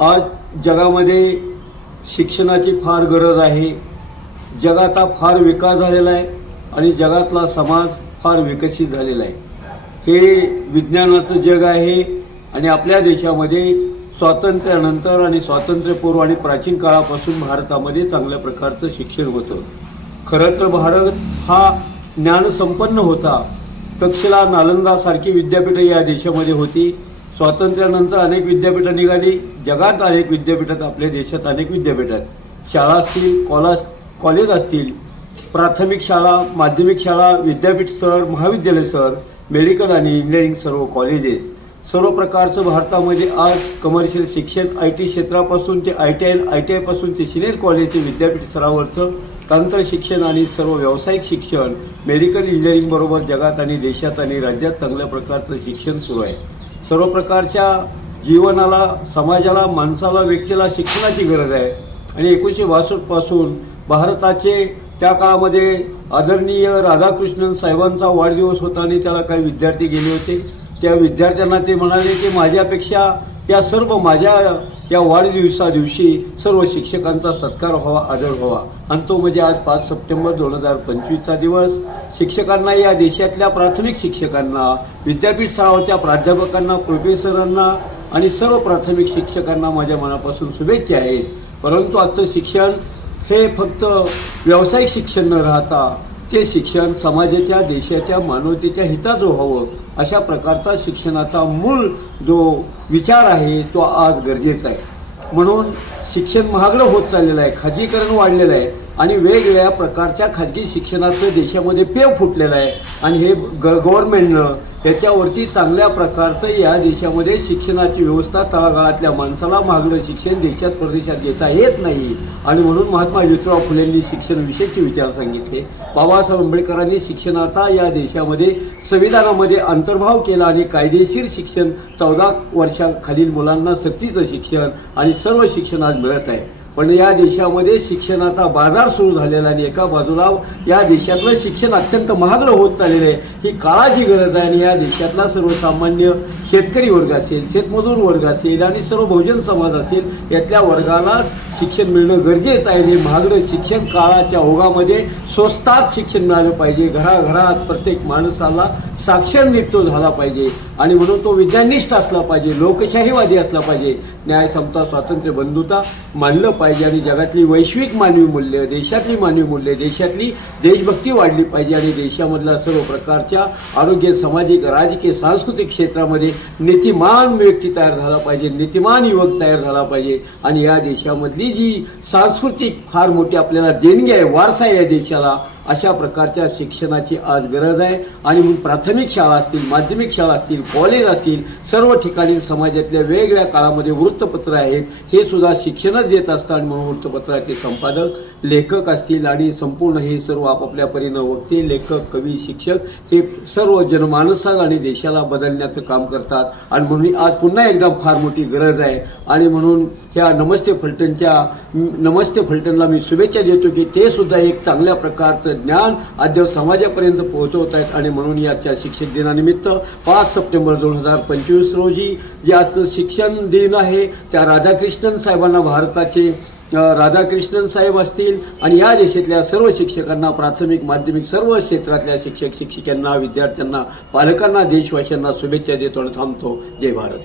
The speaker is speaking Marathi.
आज जगामध्ये शिक्षणाची फार गरज आहे। जगाचा फार विकास झालेला आहे आणि जगातला समाज फार विकसित झालेला आहे। हे विज्ञानाचं जग आहे आणि आपल्या देशामध्ये स्वातंत्र्यानंतर आणि स्वातंत्र्यपूर्व आणि प्राचीन काळापासून भारतामध्ये चांगल्या प्रकारचं शिक्षण होतं। खरं तर भारत हा ज्ञानसंपन्न होता। तक्षशिला नालंदासारखी विद्यापीठे या देशामध्ये होती। स्वातंत्र्यानंतर अनेक विद्यापीठं निघाली। जगात अनेक विद्यापीठात, आपल्या देशात अनेक विद्यापीठात शाळा असतील, कॉलेज असतील, प्राथमिक शाळा, माध्यमिक शाळा, विद्यापीठ स्तर, महाविद्यालय स्तर, मेडिकल आणि इंजिनिअरिंग सर्व कॉलेजेस, सर्व प्रकारचं भारतामध्ये आज कमर्शियल शिक्षण IT क्षेत्रापासून ते ITI पासून ते सिनियर कॉलेजचे विद्यापीठ स्तरावरचं तंत्र शिक्षण आणि सर्व व्यावसायिक शिक्षण, मेडिकल इंजिनिअरिंग बरोबर जगात आणि देशात आणि राज्यात चांगल्या प्रकारचं शिक्षण सुरू आहे। सर्व प्रकारच्या जीवनाला, समाजाला, माणसाला, व्यक्तीला शिक्षणाची गरज आहे आणि 1962 पासून भारताचे त्या काळामध्ये आदरणीय राधाकृष्णन साहेबांचा वाढदिवस होता आणि त्याला काही विद्यार्थी गेले होते। त्या विद्यार्थ्यांना ते म्हणाले की माझ्या या वाढदिवसा दिवशी सर्व शिक्षकांचा सत्कार व्हावा, आदर व्हावा आणि तो म्हणजे आज 5 सप्टेंबर 2025चा दिवस। शिक्षकांना, या देशातल्या प्राथमिक शिक्षकांना, विद्यापीठ स्तरावरच्या प्राध्यापकांना, प्रोफेसरांना आणि सर्व प्राथमिक शिक्षकांना माझ्या मनापासून शुभेच्छा आहेत। परंतु आजचं शिक्षण हे फक्त व्यावसायिक शिक्षण न राहता ते शिक्षण समाजाच्या, देशाच्या, मानवतेच्या हिताचं व्हावं, अशा प्रकारचा शिक्षणाचा मूळ जो विचार आहे तो आज गरजेचा आहे। म्हणून शिक्षण महागडं होत चाललेलं आहे, खाजगीकरण वाढलेलं आहे आणि वेगवेगळ्या प्रकारच्या खाजगी शिक्षणाचं देशामध्ये पेव फुटलेलं आहे आणि हे गव्हर्नमेंटनं त्याच्यावरती चांगल्या प्रकारचं या देशामध्ये शिक्षणाची व्यवस्था, तळागाळातल्या माणसाला महागडं शिक्षण देशात परदेशात घेता येत नाही आणि म्हणून महात्मा ज्योतिराव फुलेंनी शिक्षण विषयीचे विचार सांगितले। बाबासाहेब आंबेडकरांनी शिक्षणाचा या देशामध्ये संविधानामध्ये अंतर्भाव केला आणि कायदेशीर शिक्षण 14 वर्षाखालील मुलांना सक्तीचं शिक्षण आणि सर्व शिक्षण आज मिळत आहे। पण या देशामध्ये शिक्षणाचा बाजार सुरू झालेला आणि एका बाजूला या देशातलं शिक्षण अत्यंत महागडं होत चाललेलं आहे। ही काळाची गरज आहे आणि या देशातला सर्वसामान्य शेतकरी वर्ग असेल, शेतमजूर वर्ग असेल आणि सर्व बहुजन समाज असेल, यातल्या वर्गाला शिक्षण मिळणं गरजेचं आहे आणि महागडं शिक्षण काळाच्या ओघामध्ये स्वस्तात शिक्षण मिळालं पाहिजे। घराघरात प्रत्येक माणसाला साक्षर निघतो झाला पाहिजे आणि म्हणून तो विज्ञानिष्ठ असला पाहिजे, लोकशाहीवादी असला पाहिजे, न्याय, समता, स्वातंत्र्य, बंधुता मानलं पाहिजे आणि जगातली वैश्विक मानवी मूल्य, देशातली मानवी मूल्य, देशातली देशभक्ती वाढली पाहिजे आणि देशामधल्या सर्व प्रकारच्या आरोग्य, सामाजिक, राजकीय, सांस्कृतिक क्षेत्रामध्ये नीतिमान व्यक्ती तयार झाला पाहिजे, नीतिमान युवक तयार झाला पाहिजे आणि या देशामधली जी सांस्कृतिक फार मोठी आपल्याला देणगी आहे, वारसा आहे या देशाला, अशा प्रकारच्या शिक्षणाची आज गरज आहे। आणि म्हणून प्राथमिक शाळा असतील, माध्यमिक शाळा असतील, कॉलेज असतील, सर्व ठिकाणी समाजातल्या वेगवेगळ्या काळामध्ये वृत्तपत्र आहेत, हे सुद्धा शिक्षणच देत असतात आणि म्हणून वृत्तपत्राचे संपादक, लेखक असतील आणि संपूर्ण हे सर्व आपापल्या परीनं वक्ते, लेखक, कवी, शिक्षक हे सर्व जनमानसा आणि देशाला बदलण्याचं काम करतात आणि म्हणून आज पुन्हा एकदा फार मोठी गरज आहे आणि म्हणून ह्या नमस्ते फलटणला मी शुभेच्छा देतो की ते सुद्धा एक चांगल्या प्रकारचं ज्ञान आज समाजापर्यंत पोहोचवत आहेत आणि म्हणून याच्या शिक्षक दिनानिमित्त 5 सप्टेंबर 2025 रोजी जे आजचं शिक्षण दिन आहे त्या राधाकृष्णन साहेबांना, भारताचे राधाकृष्णन साहेब असतील आणि या देशातल्या सर्व शिक्षकांना, प्राथमिक, माध्यमिक सर्व क्षेत्रातल्या शिक्षक, शिक्षिकांना, विद्यार्थ्यांना, पालकांना, देशवासियांना शुभेच्छा देतो आणि थांबतो। जय भारत।